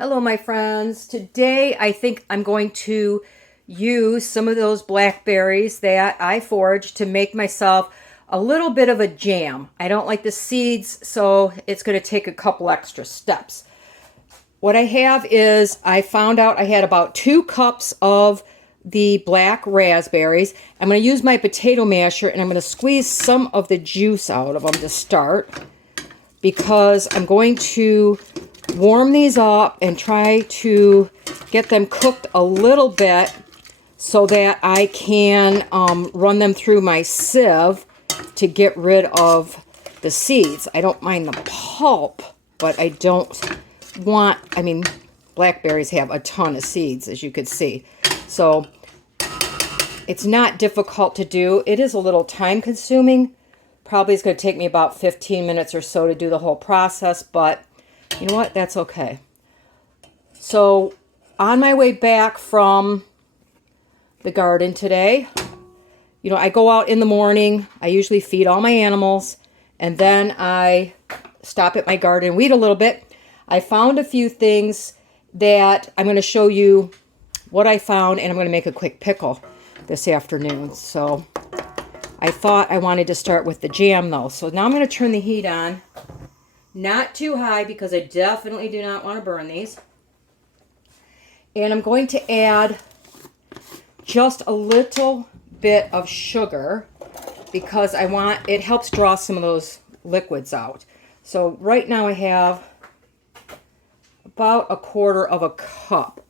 Hello, my friends. Today, I think I'm going to use some of those blackberries that I foraged to make myself a little bit of a jam. I don't like the seeds, so it's going to take a couple extra steps. What I have is, I found out I had about 2 cups of the black raspberries. I'm going to use my potato masher and I'm going to squeeze some of the juice out of them to start, because I'm going to warm these up and try to get them cooked a little bit so that I can run them through my sieve to get rid of the seeds. I don't mind the pulp, but I don't want, blackberries have a ton of seeds, as you could see. So it's not difficult to do. It is a little time consuming. Probably it's going to take me about 15 minutes or so to do the whole process, but you know what? That's okay. So on my way back from the garden today, I go out in the morning. I usually feed all my animals, and then I stop at my garden and weed a little bit. I found a few things that I'm going to show you what I found, and I'm going to make a quick pickle this afternoon. So I thought I wanted to start with the jam though. So now I'm going to turn the heat on. Not too high, because I definitely do not want to burn these. And I'm going to add just a little bit of sugar, because it helps draw some of those liquids out. So right now I have about 1/4 cup.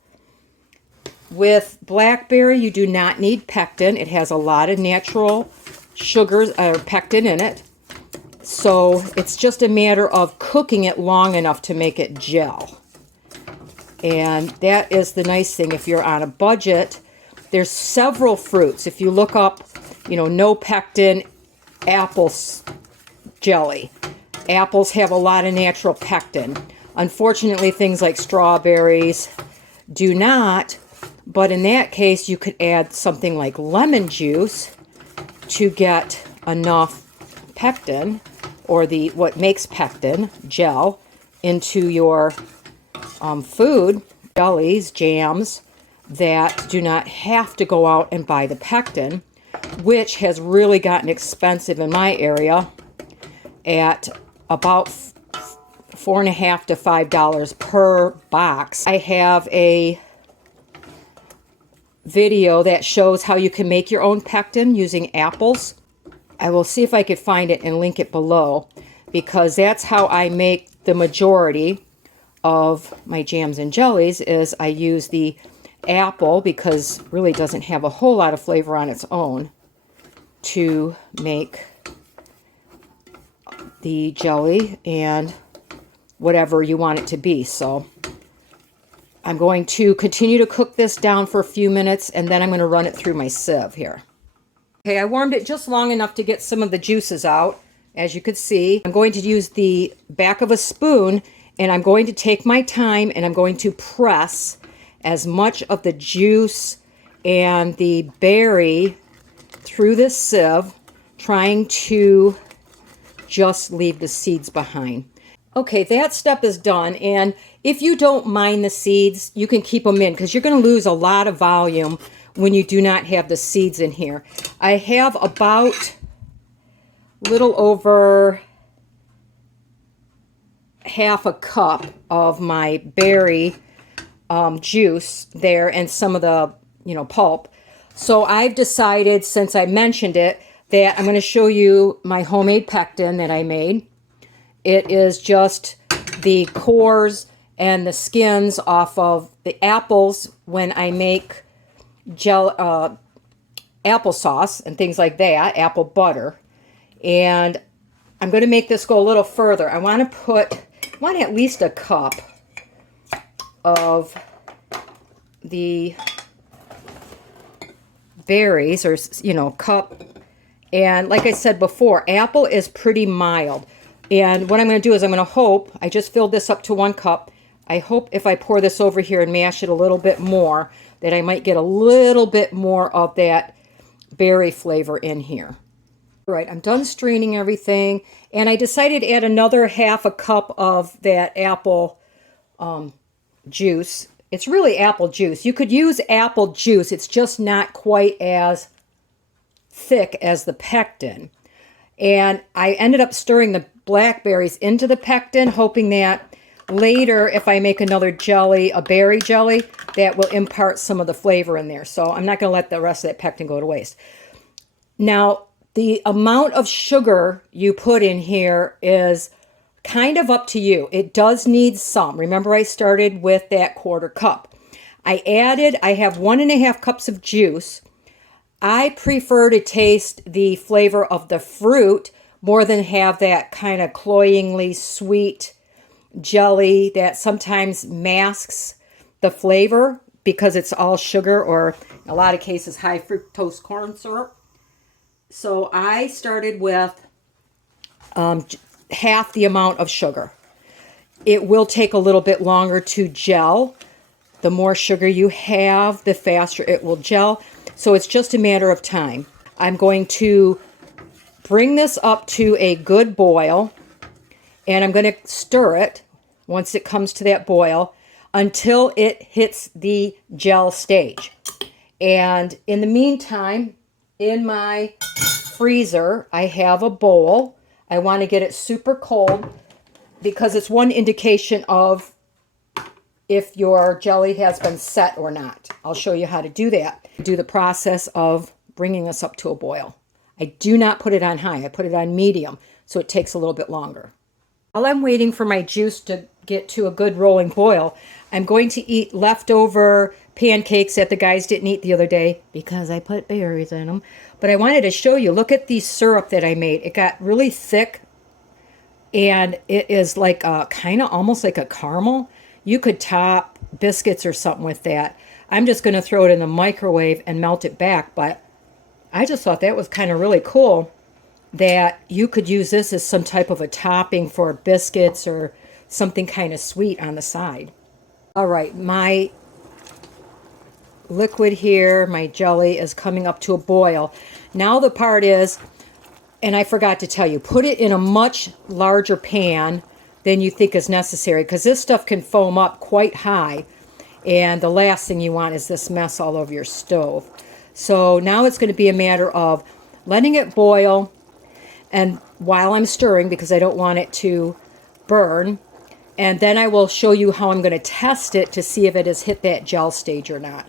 With blackberry, you do not need pectin. It has a lot of natural sugars or pectin in it. So it's just a matter of cooking it long enough to make it gel. And that is the nice thing. If you're on a budget, there's several fruits. If you look up, no pectin apple jelly. Apples have a lot of natural pectin. Unfortunately, things like strawberries do not. But in that case, you could add something like lemon juice to get enough pectin, or what makes pectin gel, into your food, jellies, jams, that do not have to go out and buy the pectin, which has really gotten expensive in my area at about $4.50 to $5 per box. I have a video that shows how you can make your own pectin using apples. I will see if I could find it and link it below, because that's how I make the majority of my jams and jellies. Is I use the apple, because it really doesn't have a whole lot of flavor on its own, to make the jelly and whatever you want it to be. So I'm going to continue to cook this down for a few minutes, and then I'm going to run it through my sieve here. Okay, I warmed it just long enough to get some of the juices out, as you could see. I'm going to use the back of a spoon, and I'm going to take my time, and I'm going to press as much of the juice and the berry through this sieve, trying to just leave the seeds behind. Okay, that step is done, and if you don't mind the seeds, you can keep them in, because you're going to lose a lot of volume when you do not have the seeds in here. I have about a little over half a cup of my berry juice there, and some of the pulp. So I've decided, since I mentioned it, that I'm going to show you my homemade pectin that I made. It is just the cores and the skins off of the apples when I make applesauce and things like that, apple butter. And I'm going to make this go a little further. I want at least a cup of the berries, or cup. And like I said before, apple is pretty mild. And what I'm going to do is I just filled this up to 1 cup. I hope if I pour this over here and mash it a little bit more, that I might get a little bit more of that berry flavor in here. All right, I'm done straining everything, and I decided to add another half a cup of that apple juice. It's really apple juice. You could use apple juice. It's just not quite as thick as the pectin. And I ended up stirring the blackberries into the pectin, hoping that later, if I make another jelly, a berry jelly, that will impart some of the flavor in there. So I'm not going to let the rest of that pectin go to waste. Now, the amount of sugar you put in here is kind of up to you. It does need some. Remember, I started with that 1/4 cup. I have 1.5 cups of juice. I prefer to taste the flavor of the fruit more than have that kind of cloyingly sweet jelly that sometimes masks the flavor because it's all sugar, or in a lot of cases high fructose corn syrup. So I started with half the amount of sugar. It will take a little bit longer to gel. The more sugar you have, the faster it will gel. So it's just a matter of time. I'm going to bring this up to a good boil, and I'm going to stir it once it comes to that boil until it hits the gel stage. And in the meantime, in my freezer, I have a bowl. I want to get it super cold because it's one indication of if your jelly has been set or not. I'll show you how to do that. Do the process of bringing this up to a boil. I do not put it on high. I put it on medium, so it takes a little bit longer. While I'm waiting for my juice to get to a good rolling boil, I'm going to eat leftover pancakes that the guys didn't eat the other day because I put berries in them. But I wanted to show you, look at the syrup that I made. It got really thick, and it is like a kind of almost like a caramel. You could top biscuits or something with that. I'm just going to throw it in the microwave and melt it back, but I just thought that was kind of really cool that you could use this as some type of a topping for biscuits or something kind of sweet on the side. All right, my liquid here, my jelly is coming up to a boil. Now the part is, and I forgot to tell you, put it in a much larger pan than you think is necessary, because this stuff can foam up quite high, and the last thing you want is this mess all over your stove. So now it's going to be a matter of letting it boil, and while I'm stirring, because I don't want it to burn, and then I will show you how I'm going to test it to see if it has hit that gel stage or not.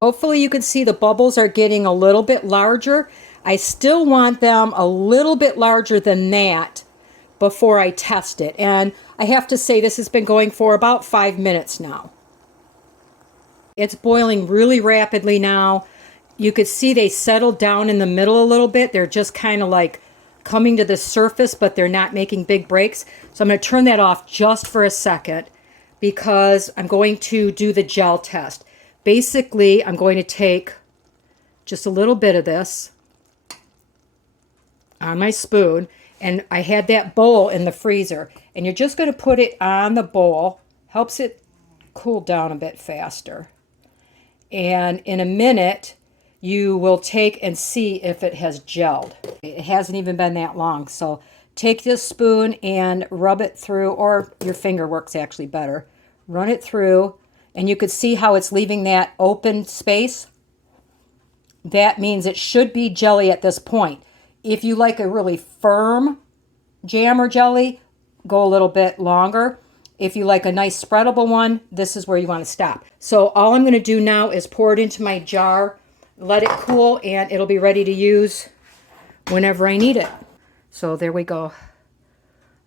Hopefully you can see the bubbles are getting a little bit larger. I still want them a little bit larger than that before I test it. And I have to say this has been going for about 5 minutes now. It's boiling really rapidly now. You could see they settled down in the middle a little bit. They're just kind of like coming to the surface, but they're not making big breaks. So I'm going to turn that off just for a second because I'm going to do the gel test. Basically, I'm going to take just a little bit of this on my spoon, and I had that bowl in the freezer, and you're just going to put it on the bowl. Helps it cool down a bit faster. And in a minute, you will take and see if it has gelled. It hasn't even been that long, so take this spoon and rub it through, or your finger works actually better. Run it through, and you could see how it's leaving that open space. That means it should be jelly at this point. If you like a really firm jam or jelly, go a little bit longer. If you like a nice spreadable one, this is where you want to stop. So all I'm going to do now is pour it into my jar, let it cool, and it'll be ready to use whenever I need it. So there we go.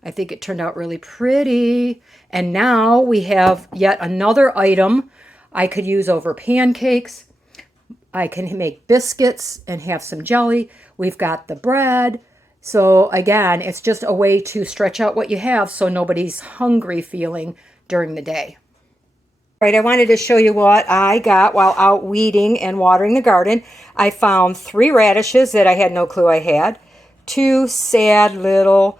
I think it turned out really pretty. And now we have yet another item I could use over pancakes. I can make biscuits and have some jelly. We've got the bread. So again, it's just a way to stretch out what you have so nobody's hungry feeling during the day. All right, I wanted to show you what I got while out weeding and watering the garden. I found 3 radishes that I had no clue I had, 2 sad little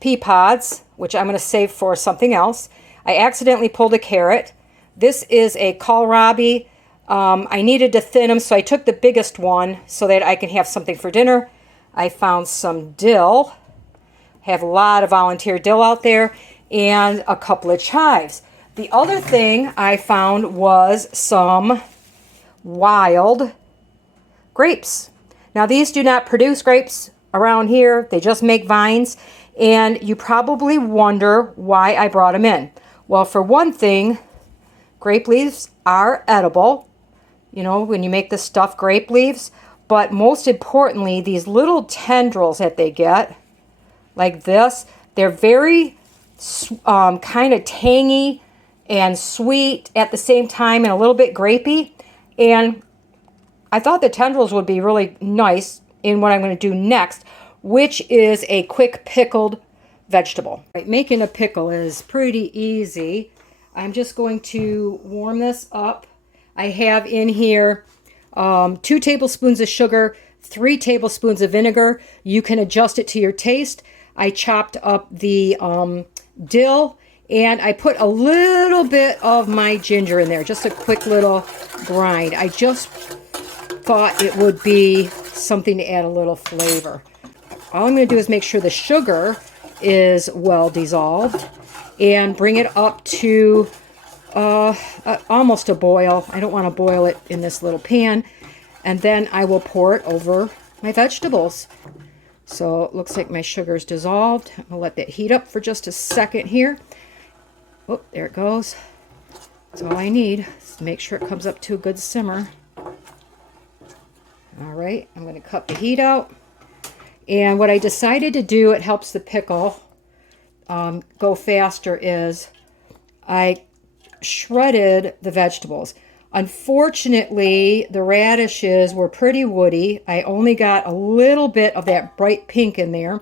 pea pods, which I'm going to save for something else. I accidentally pulled a carrot. This is a kohlrabi. I needed to thin them, so I took the biggest one so that I can have something for dinner. I found some dill. Have a lot of volunteer dill out there, and a couple of chives. The other thing I found was some wild grapes. Now these do not produce grapes around here. They just make vines. And you probably wonder why I brought them in. Well, for one thing, grape leaves are edible. You know, when you make the stuffed grape leaves. But most importantly, these little tendrils that they get, like this, they're very kind of tangy and sweet at the same time and a little bit grapey. And I thought the tendrils would be really nice in what I'm going to do next, which is a quick pickled vegetable. Right, making a pickle is pretty easy. I'm just going to warm this up. I have in here 2 tablespoons of sugar, 3 tablespoons of vinegar. You can adjust it to your taste. I chopped up the dill, and I put a little bit of my ginger in there, just a quick little grind. I just thought it would be something to add a little flavor. All I'm going to do is make sure the sugar is well dissolved and bring it up to almost a boil. I don't want to boil it in this little pan. And then I will pour it over my vegetables. So it looks like my sugar's dissolved. I'll let that heat up for just a second here. Oh, there it goes. That's all I need. Just make sure it comes up to a good simmer. All right, I'm going to cut the heat out. And what I decided to do, it helps the pickle go faster, is I shredded the vegetables. Unfortunately, the radishes were pretty woody. I only got a little bit of that bright pink in there.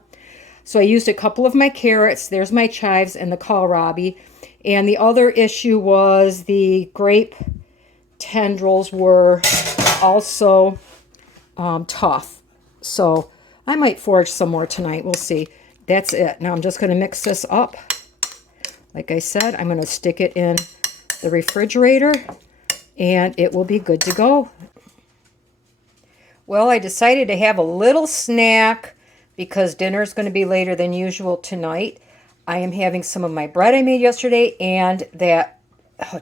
So I used a couple of my carrots. There's my chives and the kohlrabi. And the other issue was the grape tendrils were also tough. So I might forage some more tonight. We'll see. That's it. Now I'm just going to mix this up. Like I said, I'm going to stick it in the refrigerator and it will be good to go. Well, I decided to have a little snack because dinner is going to be later than usual tonight. I am having some of my bread I made yesterday, and that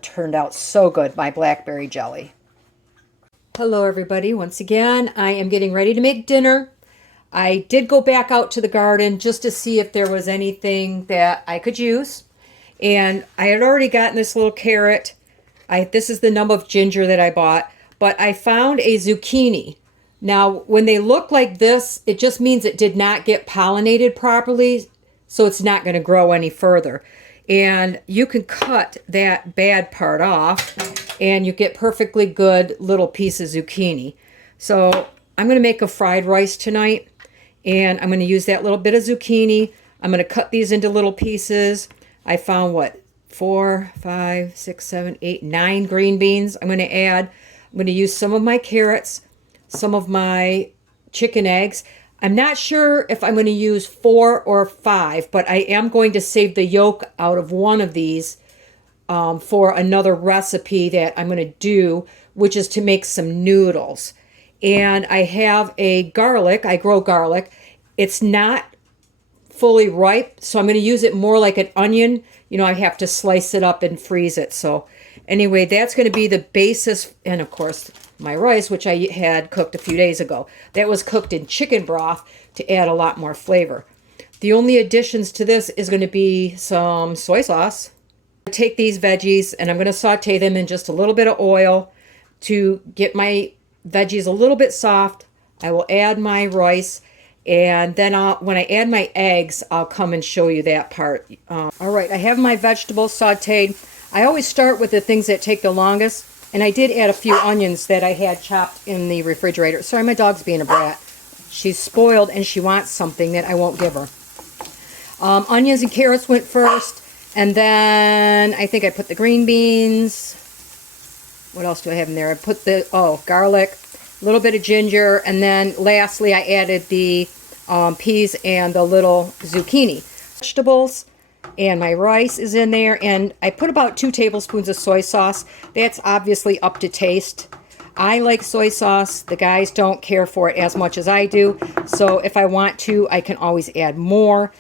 turned out so good, my blackberry jelly. Hello everybody, once again, I am getting ready to make dinner. I did go back out to the garden just to see if there was anything that I could use. And I had already gotten this little carrot. This is the number of ginger that I bought, but I found a zucchini. Now, when they look like this, it just means it did not get pollinated properly, so it's not going to grow any further. And you can cut that bad part off, and you get perfectly good little piece of zucchini. So I'm going to make a fried rice tonight, and I'm going to use that little bit of zucchini. I'm going to cut these into little pieces. I found, 4, 5, 6, 7, 8, 9 green beans I'm going to add. I'm going to use some of my carrots, some of my chicken eggs. I'm not sure if I'm going to use 4 or 5, but I am going to save the yolk out of one of these for another recipe that I'm going to do, which is to make some noodles. And I have a garlic. I grow garlic. It's not fully ripe, so I'm going to use it more like an onion. You know, I have to slice it up and freeze it. So anyway, that's going to be the basis. And of course, my rice, which I had cooked a few days ago. That was cooked in chicken broth to add a lot more flavor. The only additions to this is going to be some soy sauce. I take these veggies and I'm going to saute them in just a little bit of oil to get my veggies a little bit soft. I will add my rice, and then when I add my eggs, I'll come and show you that part. All right, I have my vegetables sauteed. I always start with the things that take the longest. And I did add a few onions that I had chopped in the refrigerator. Sorry, my dog's being a brat. She's spoiled and she wants something that I won't give her. Onions and carrots went first. And then I think I put the green beans. What else do I have in there? I put the, garlic, a little bit of ginger. And then lastly, I added the peas and the little zucchini. Vegetables. And my rice is in there, and I put about 2 tablespoons of soy sauce. That's obviously up to taste. I like soy sauce. The guys don't care for it as much as I do, so if I want to, I can always add more.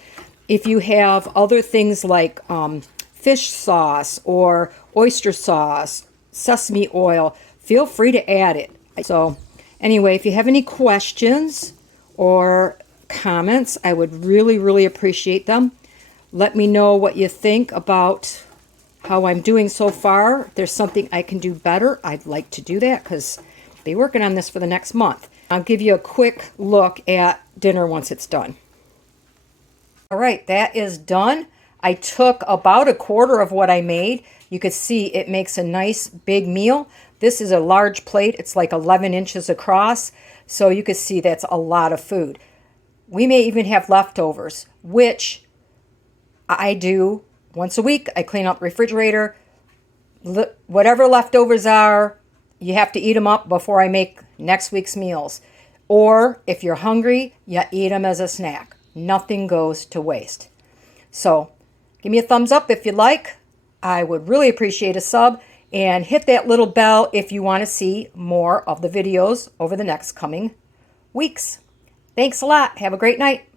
If you have other things like fish sauce or oyster sauce, sesame oil, feel free to add it. So anyway, if you have any questions or comments, I would really appreciate them. Let me know what you think about how I'm doing so far. If there's something I can do better, I'd like to do that because I'll be working on this for the next month. I'll give you a quick look at dinner once it's done. All right, that is done. I took about a quarter of what I made. You could see it makes a nice big meal. This is a large plate. It's like 11 inches across. So you can see that's a lot of food. We may even have leftovers, which I do once a week. I clean out the refrigerator. Whatever leftovers are, you have to eat them up before I make next week's meals. Or if you're hungry, you eat them as a snack. Nothing goes to waste. So give me a thumbs up if you like. I would really appreciate a sub. And hit that little bell if you want to see more of the videos over the next coming weeks. Thanks a lot. Have a great night.